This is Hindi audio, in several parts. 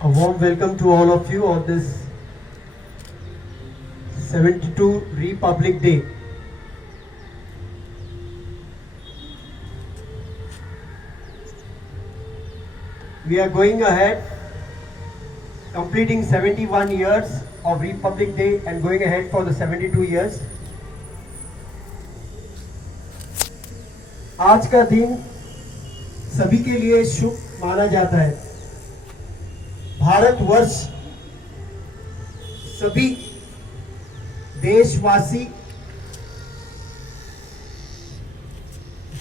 A warm welcome to all of you on this 72 Republic Day. We are going ahead, completing 71 years of Republic Day and going ahead for the 72 years. आज का दिन सभी के लिए शुभ माना जाता है। भारतवर्ष सभी देशवासी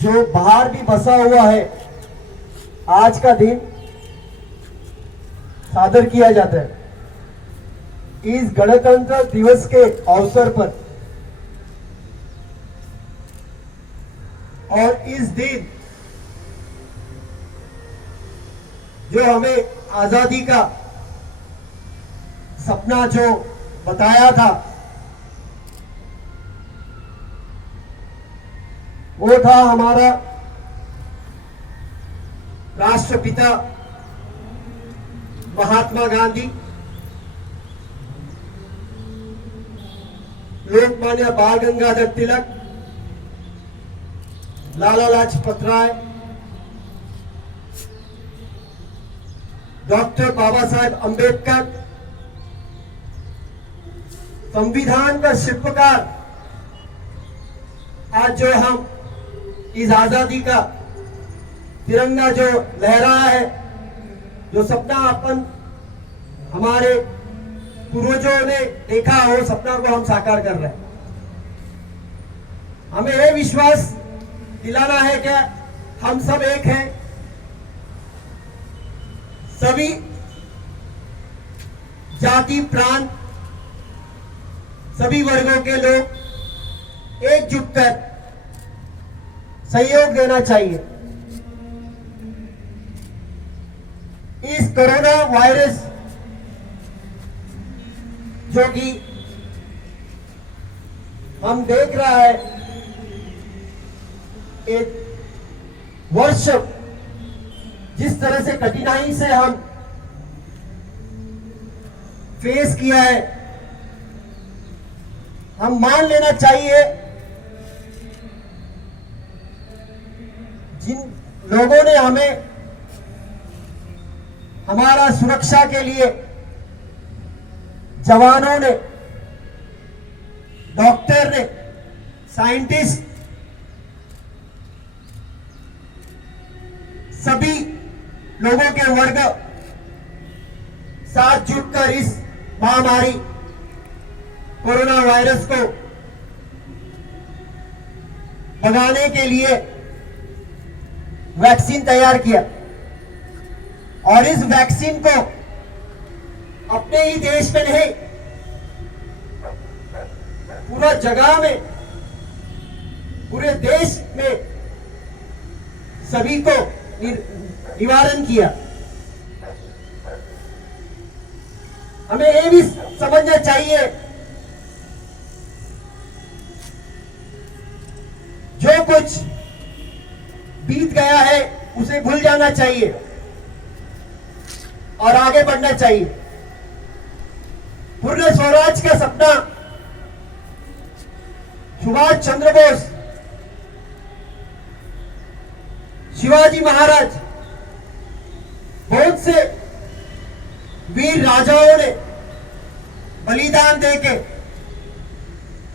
जो बाहर भी बसा हुआ है, आज का दिन सादर किया जाता है। इस गणतंत्र दिवस के अवसर पर और इस दिन जो हमें आजादी का सपना जो बताया था, वो था हमारा राष्ट्रपिता महात्मा गांधी, लोकमान्य बाल गंगाधर तिलक, लाला लाजपत राय, डॉक्टर बाबा साहेब अंबेडकर, संविधान का शिल्पकार। आज जो हम इस आजादी का तिरंगा जो लहरा है, जो सपना अपन हमारे पूर्वजों ने देखा, वो सपना को हम साकार कर रहे हैं। हमें यह विश्वास दिलाना है कि हम सब एक हैं, सभी जाति प्रांत सभी वर्गों के लोग एकजुट कर सहयोग देना चाहिए। इस कोरोना वायरस जो कि हम देख रहा है, एक वर्ष जिस तरह से कठिनाई से हम फेस किया है, हम मान लेना चाहिए जिन लोगों ने हमें हमारा सुरक्षा के लिए, जवानों ने, डॉक्टर ने, साइंटिस्ट, सभी लोगों के वर्ग साथ जुटकर इस महामारी कोरोना वायरस को भगाने के लिए वैक्सीन तैयार किया। और इस वैक्सीन को अपने ही देश में नहीं, पूरा जगह में, पूरे देश में सभी को निवारण किया। हमें यह भी समझना चाहिए, जो कुछ बीत गया है उसे भूल जाना चाहिए और आगे बढ़ना चाहिए। पूर्ण स्वराज का सपना सुभाष चंद्र बोस, शिवाजी महाराज, बहुत से वीर राजाओं ने बलिदान देके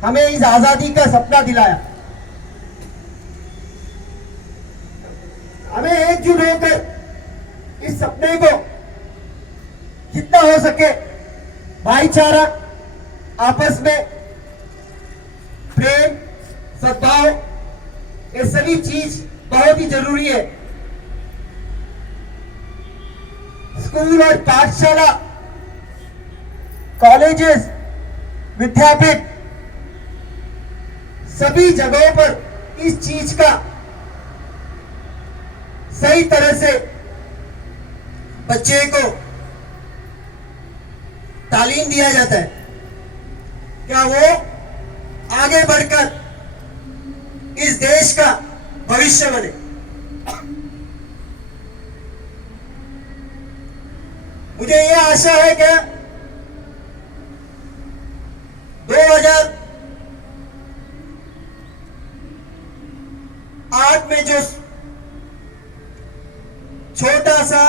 हमें इस आजादी का सपना दिलाया। हमें एकजुट होकर इस सपने को जितना हो सके भाईचारा, आपस में प्रेम, सद्भाव, ये सभी चीज बहुत ही जरूरी है। स्कूल और पाठशाला, कॉलेजेस, विद्यापीठ, सभी जगहों पर इस चीज का सही तरह से बच्चे को तालीम दिया जाता है, क्या वो आगे बढ़कर इस देश का भविष्य बने। मुझे यह आशा है कि 2008 में जो छोटा सा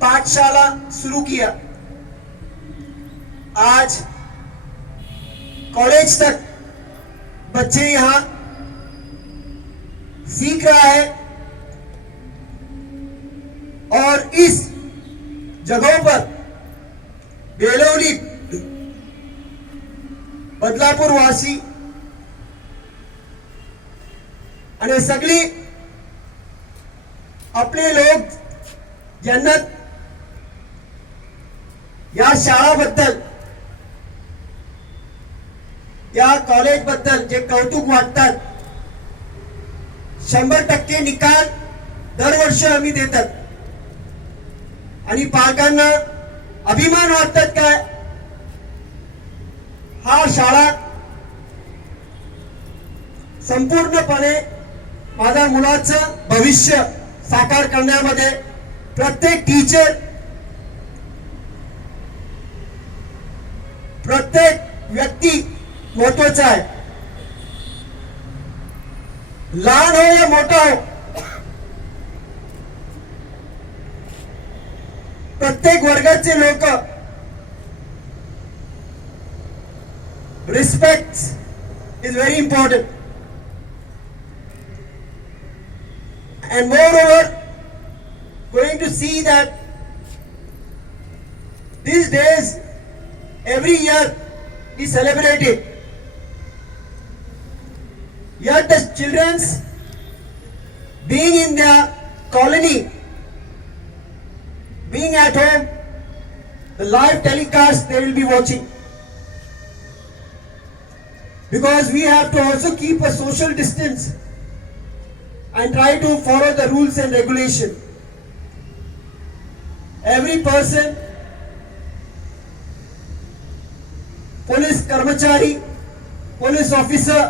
पाठशाला शुरू किया, आज कॉलेज तक बच्चे यहां सीख रहा है और इस जगहों पर बेलवली बदलापूर वासी आणि सगळी आपले लोक ज्यांना या शाळाबद्दल या कॉलेजबद्दल जे कौतुक वाटतात, 100% निकाल दरवर्षी आम्ही देतात आणि पालकांना अभिमान वाटतात काय हा शाळा संपूर्णपणे माझ्या मुलाचं भविष्य साकार करण्यामध्ये प्रत्येक टीचर, प्रत्येक व्यक्ती महत्वाचा आहे. लहान हो या मोठा हो, प्रत्येक वर्गाचे लोक respect is very important. And moreover, going to see that these days every year we celebrate it, yet the children's being in their colony, being at home, the live telecast they will be watching, because we have to also keep a social distance and try to follow the rules and regulation. Every person, police karmachari, police officer,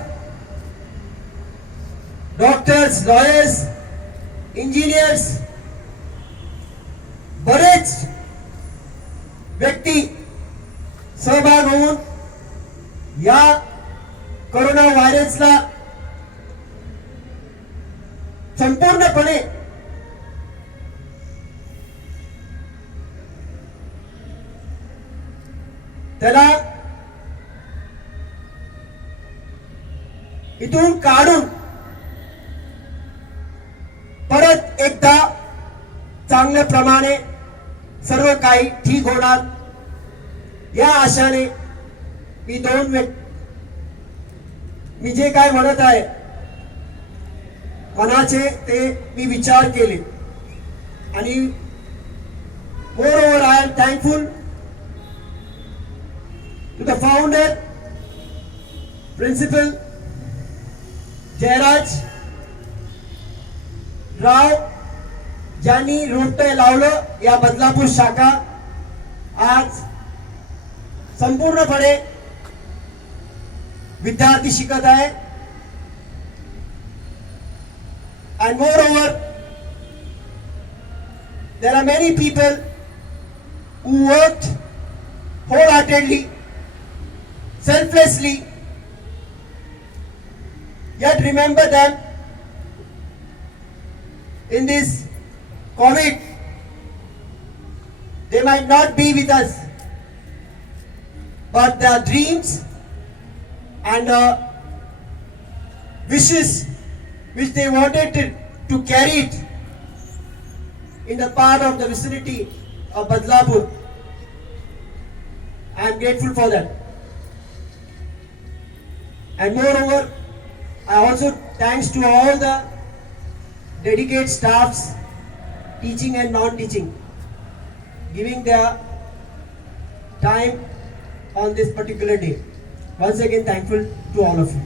doctors, lawyers, engineers, बरेच व्यक्ती सहभाग होऊन या कोरोना व्हायरसला संपूर्णपणे त्याला इथून काढून परत एकदा चांगल्या प्रमाणे सर्व काही ठीक होणार या आशाने मी जे काय म्हणत आहे मनाचे ते मी विचार केले आणि moreover I am thankful to the founder, principal Jayraj Rao ज्यांनी रोपटे लावलं या बदलापूर शाखा आज संपूर्णपणे विद्यार्थी शिकत आहे. And moreover, there are many people who worked wholeheartedly, selflessly, yet remember them in this COVID. They might not be with us, but their dreams and wishes which they wanted to carry it in the part of the vicinity of Badlapur. I am grateful for that. And moreover, I also thanks to all the dedicated staffs, teaching and non-teaching, giving their time on this particular day. Once again, thankful to all of you.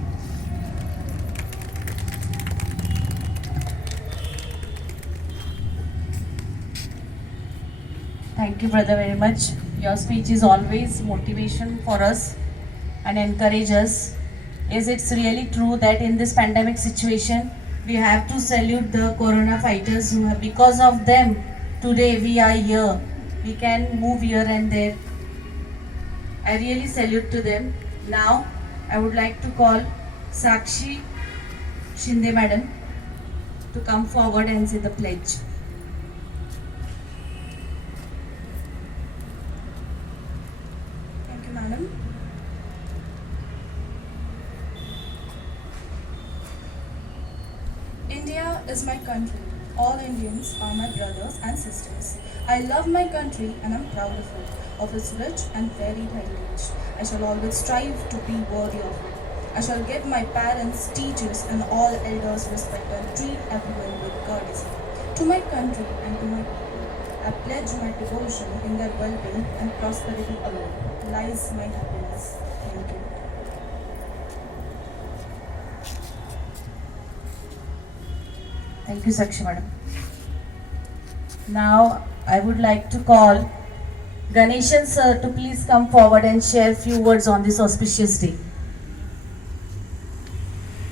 Thank you, brother, very much. Your speech is always motivation for us and encourage us. Yes, it's really true that in this pandemic situation, we have to salute the corona fighters who have, because of them, today we are here. We can move here and there. I really salute to them. Now, I would like to call Sakshi Shinde Madam to come forward and say the pledge. Thank you, madam. India is my country. All Indians are my brothers and sisters. I love my country and am proud of it, of its rich and varied heritage. I shall always strive to be worthy of it. I shall give my parents, teachers, and all elders respect and treat everyone with courtesy. To my country and to my people, I pledge my devotion in their well-being and prosperity alone lies my happiness. Thank you. Thank you, Sakshi Madam. Now, I would like to call Ganeshan sir to please come forward and share few words on this auspicious day.